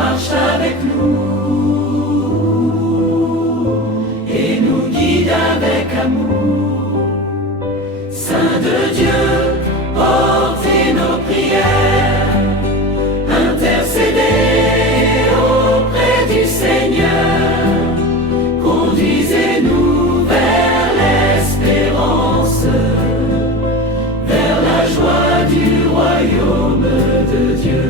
marche avec nous et nous guide avec amour. Saint de Dieu, portez nos prières, intercédez auprès du Seigneur, conduisez-nous vers l'espérance, vers la joie du royaume de Dieu.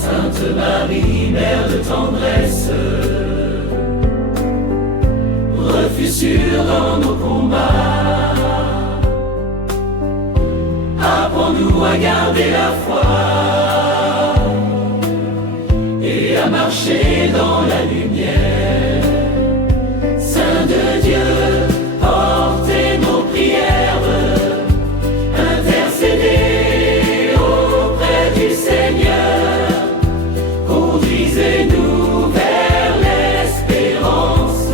Sainte Marie, Mère de tendresse, refuge sûr dans nos combats, apprends-nous à garder la foi et à marcher dans la lumière. Saint de Dieu, portez nos prières, intercédez auprès du Seigneur, conduisez-nous vers l'espérance,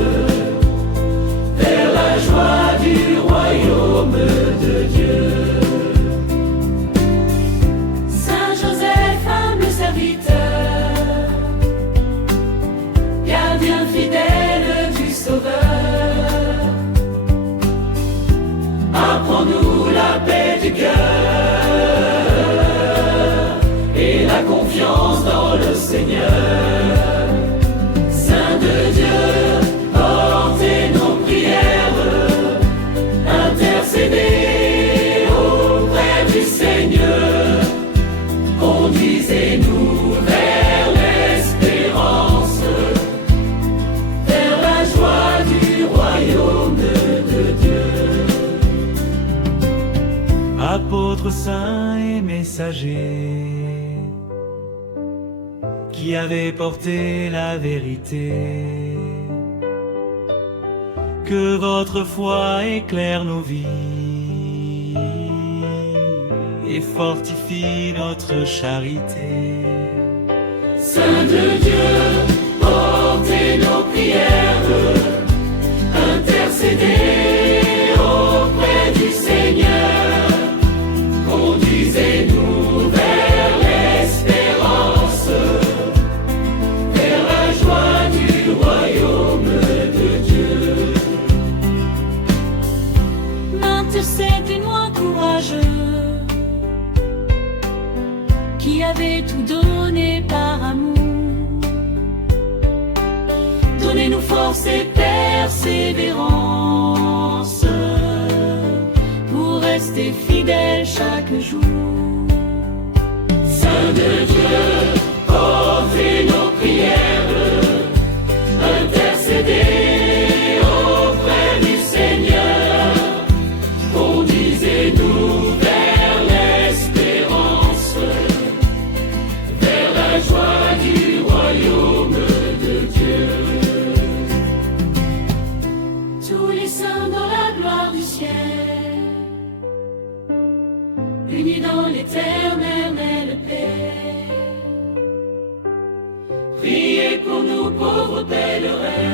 vers la joie du royaume de Dieu. Saint Joseph, humble serviteur, gardien fidèle du Sauveur, apprends-nous la paix du cœur et la confiance dans le Seigneur. Saint de Dieu, portez nos prières, intercédez auprès du Seigneur, conduisez-nous vers l'espérance, vers la joie du royaume de Dieu. Apôtres saints et messagers, qui avez porté la vérité, que votre foi éclaire nos vies et fortifie notre charité. Saint de Dieu, portez nos prières, intercédez auprès du Seigneur, conduisez-nous vers l'espérance, vers la joie du royaume de Dieu. Intercédez-moi courageux, qui avez tout donné par amour. Donnez-nous force et persévérance pour rester fidèles chaque jour. Saint de Dieu, portez nos prières, intercédez auprès du Seigneur, conduisez-nous vers l'espérance, vers la joie du royaume de Dieu. Tous les saints dans la gloire du ciel, unis dans l'éternelle paix, Priez pour nous pauvres pèlerins,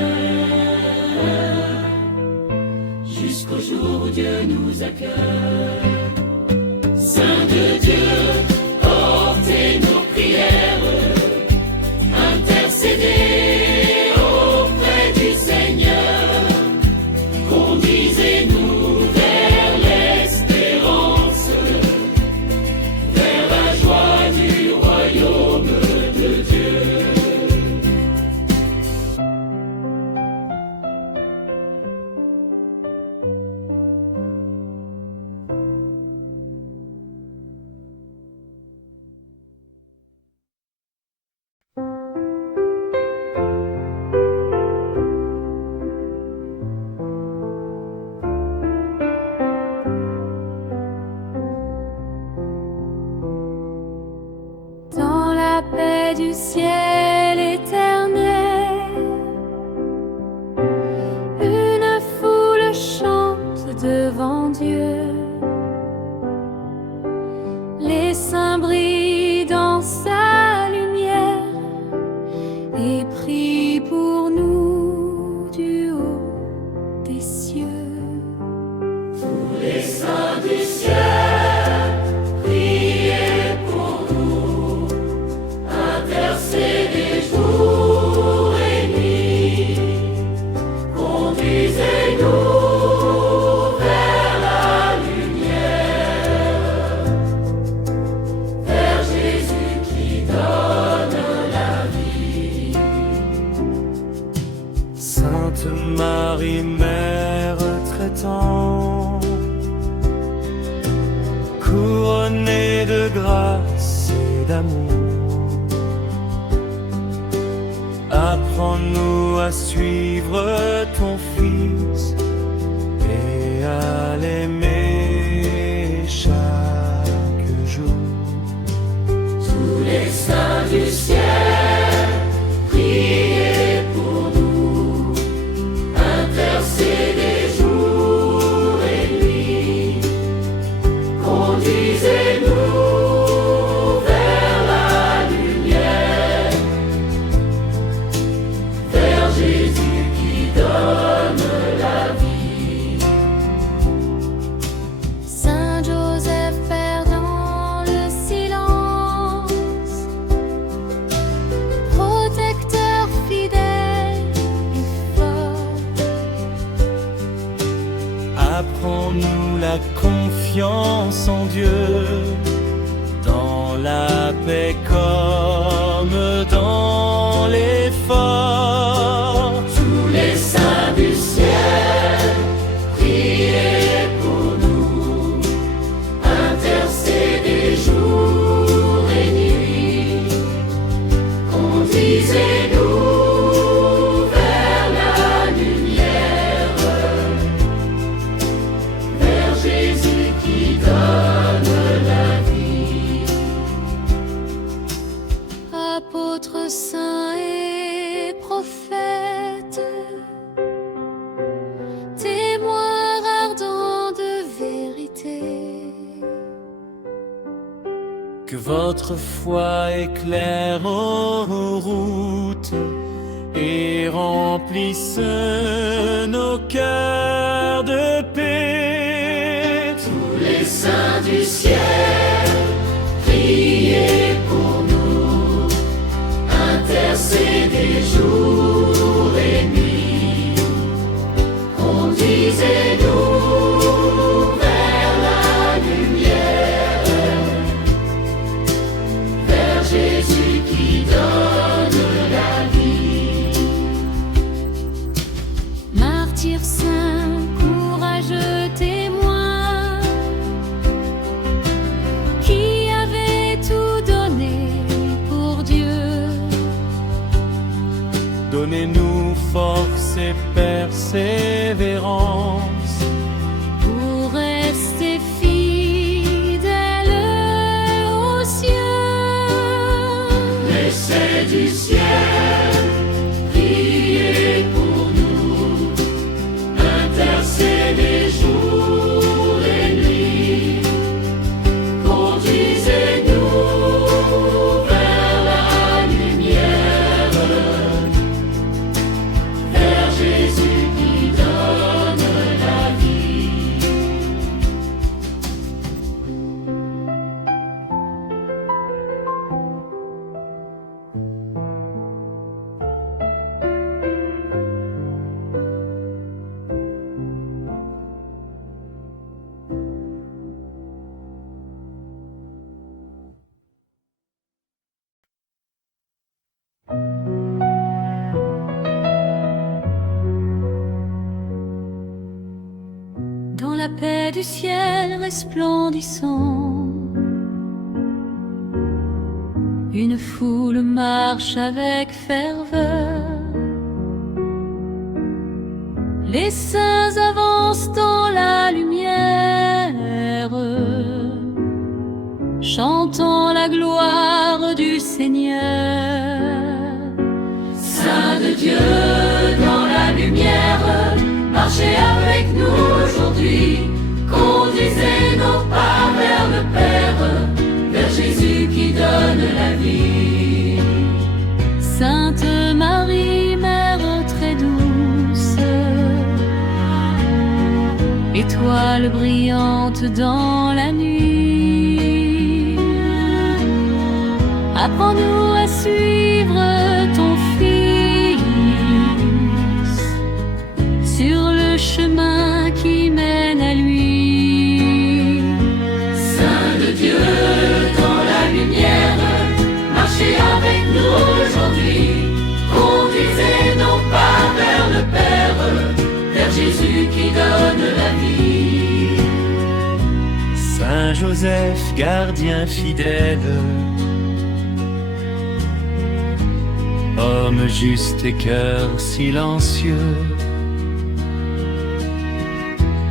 jusqu'au jour où Dieu nous accueille. Saint de Dieu, portez nos prières, intercédez auprès du Seigneur, conduisez-nous vers l'espérance, vers la joie du royaume de Dieu. dans la paix du ciel éternel, une foule chante devant Dieu. Les saints brillent dans sa lumière et prient pour nous du haut des cieux. Les saints du ciel, priez pour nous. de grâce et d'amour. Apprends-nous à suivre ton Fils et à l'aimer chaque jour. Tous les saints du ciel, priez pour nous, intercédez jour et nuit, conduisez-nous vers la lumière, vers Jésus qui donne la vie. Saint Joseph, Père dans le silence, protecteur fidèle et fort. Apprends-nous la confiance en Dieu, dans la paix comme dans l'effort. Tous les saints du ciel, priez pour nous, intercédez jour et nuit, conduisez-nous vers la lumière, vers Jésus qui donne la vie. Apôtres saints et prophètes, témoins ardents de vérité, Que votre foi éclaire nos routes et remplisse nos cœurs de paix. Tous les saints du ciel, priez pour nous, intercédez jour et nuit, conduisez-nous vers la lumière, vers Jésus qui donne la vie. martyrs saints, courageux témoins, qui avaient tout donné pour Dieu. Donnez-nous force et persévérance Pour rester fidèles aux cieux. L'essai du ciel, priez pour nous, intercédez jour et nuit, conduisez-nous vers la lumière, vers Jésus qui donne la vie. Dans la paix du ciel resplendissant, une foule marche avec ferveur. Les saints avancent dans la lumière, chantant la gloire du Seigneur. Saint de Dieu dans la lumière, marchez avec nous aujourd'hui, conduisez nos pas vers le Père, vers Jésus qui donne la vie. Sainte Marie, Mère très douce, étoile brillante dans la nuit, apprends-nous à suivre ton Fils sur le chemin qui mène à lui. Saint de Dieu dans la lumière, marchez avec nous aujourd'hui, conduisez nos pas vers le Père, vers Jésus qui donne la vie. Saint Joseph, gardien fidèle, homme juste et cœur silencieux,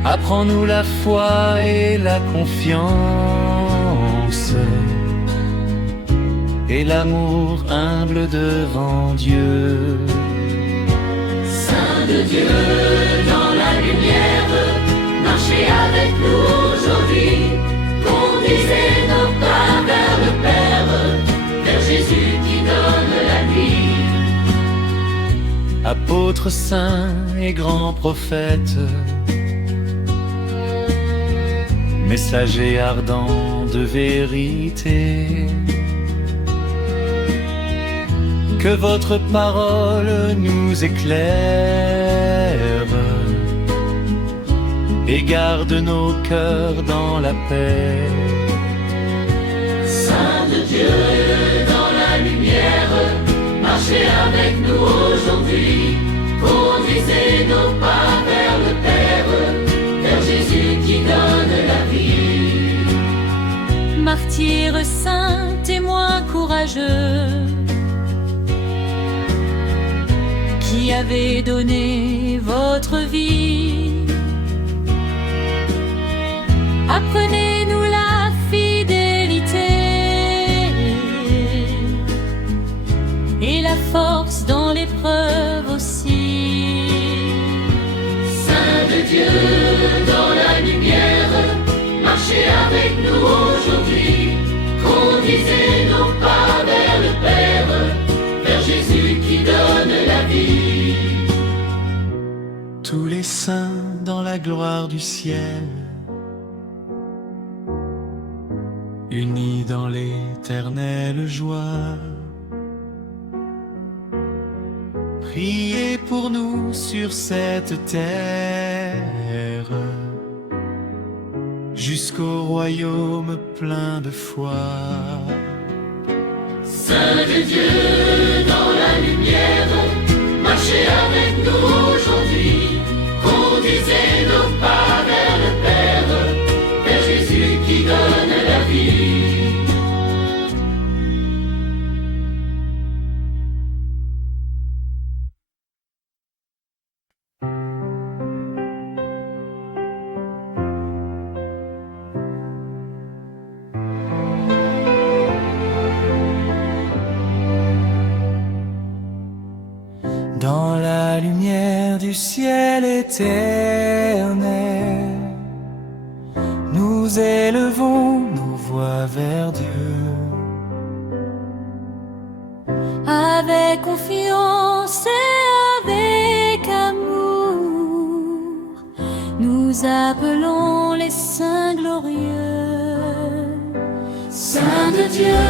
apprends-nous la foi et la confiance et l'amour humble devant Dieu. Saint de Dieu, dans la lumière, marchez avec nous aujourd'hui. Conduisez nos pas vers le Père, vers Jésus qui donne la vie. Apôtres saints et grands prophètes, messagers ardents de vérité, que votre parole nous éclaire et garde nos cœurs dans la paix. Saint de Dieu, dans la lumière, marchez avec nous aujourd'hui. Conduisez nos pas vers le Père, vers Jésus qui donne la vie. Martyrs saints, témoins courageux, qui avez donné votre vie, apprenez-nous la fidélité et la force dans l'épreuve aussi. Saint de Dieu, dans la lumière, marchez avec nous aujourd'hui. Conduisez nos pas vers le Père, vers Jésus qui donne la vie. Tous les saints dans la gloire du ciel, unis dans l'éternelle joie, priez pour nous sur cette terre, jusqu'au royaume plein de foi. Saint de Dieu, dans la lumière, marchez avec nous aujourd'hui. Conduisez nos pas vers le Père, vers Jésus qui donne la vie. Dans la lumière du ciel éternel, nous élevons nos voix vers Dieu. Avec confiance et avec amour, nous appelons les saints glorieux. Saint de Dieu,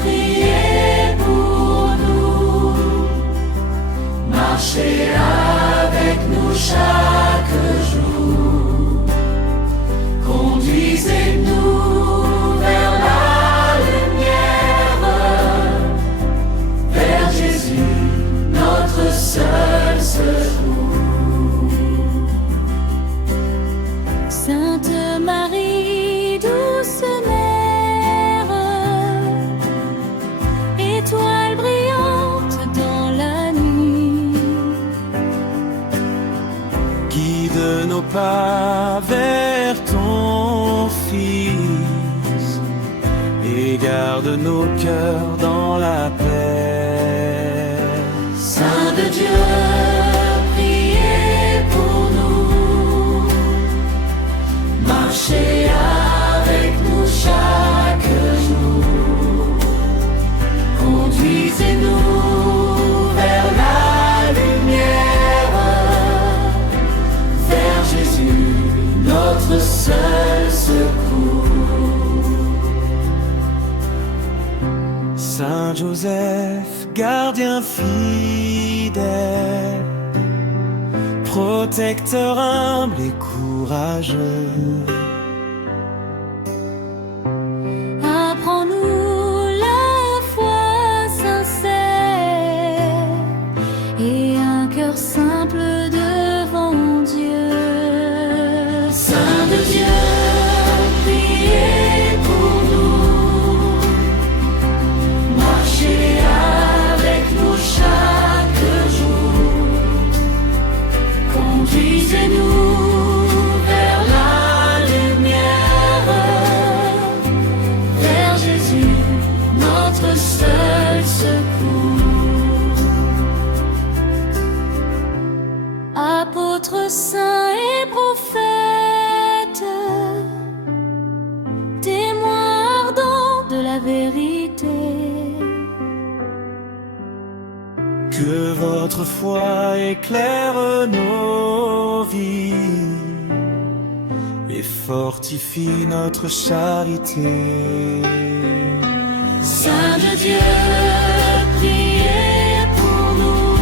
priez pour nous. Marchez avec nous chaque jour. Conduisez-nous vers la lumière, vers Jésus, notre seul secours. Sainte Marie, douce mère, étoile brillante dans la nuit, Guide nos pas vers ton Fils et garde nos cœurs dans la paix. Saint de Dieu, priez pour nous. Marchez avec nous chaque jour. Conduisez-nous vers la lumière, vers Jésus, notre seul secours. Saint Joseph, gardien fidèle, protecteur humble et courageux, apprends-nous la foi sincère et un cœur simple devant Dieu. Saint de Dieu, priez notre seul secours. Apôtres, saints et prophètes, témoins ardents de la vérité, que votre foi éclaire nos vies et fortifie notre charité. Saint de Dieu, priez pour nous,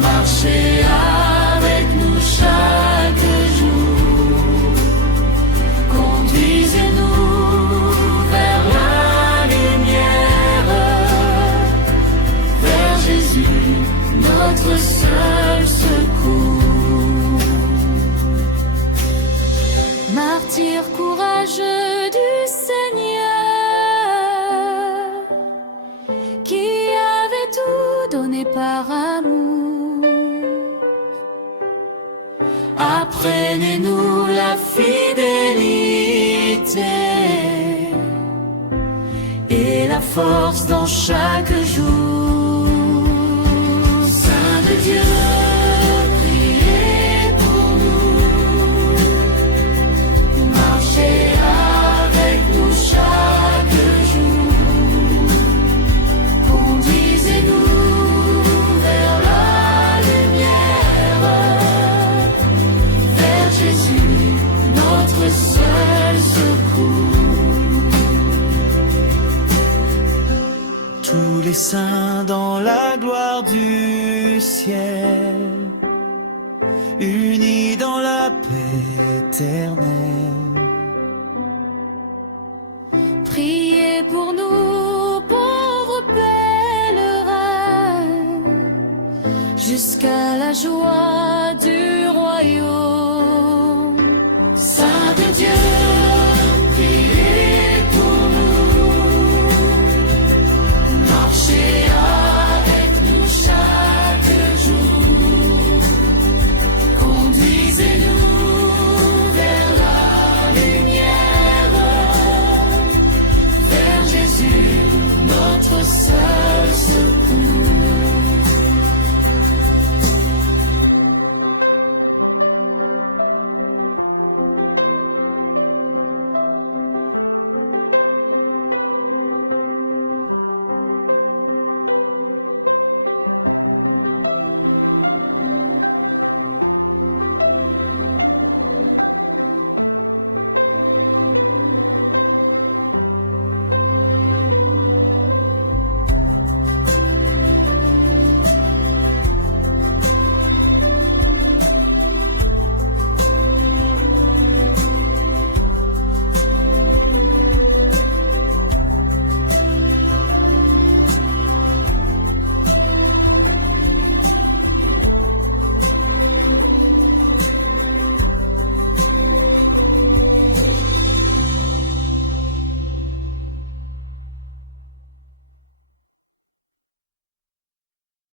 marchez avec nous chaque jour, conduisez-nous vers la lumière, vers Jésus, notre seul secours. martyrs courageux du Seigneur, qui avait tout donné par amour. Apprenez-nous la fidélité et la force dans chaque jour. Saint de Dieu, priez pour nous, marchez avec nous chaque jour, conduisez-nous vers la lumière, vers Jésus, notre seul secours. Tous les saints dans la gloire du ciel, unis dans la paix éternelle. Priez pour nous, pauvres pèlerins, jusqu'à la joie du royaume.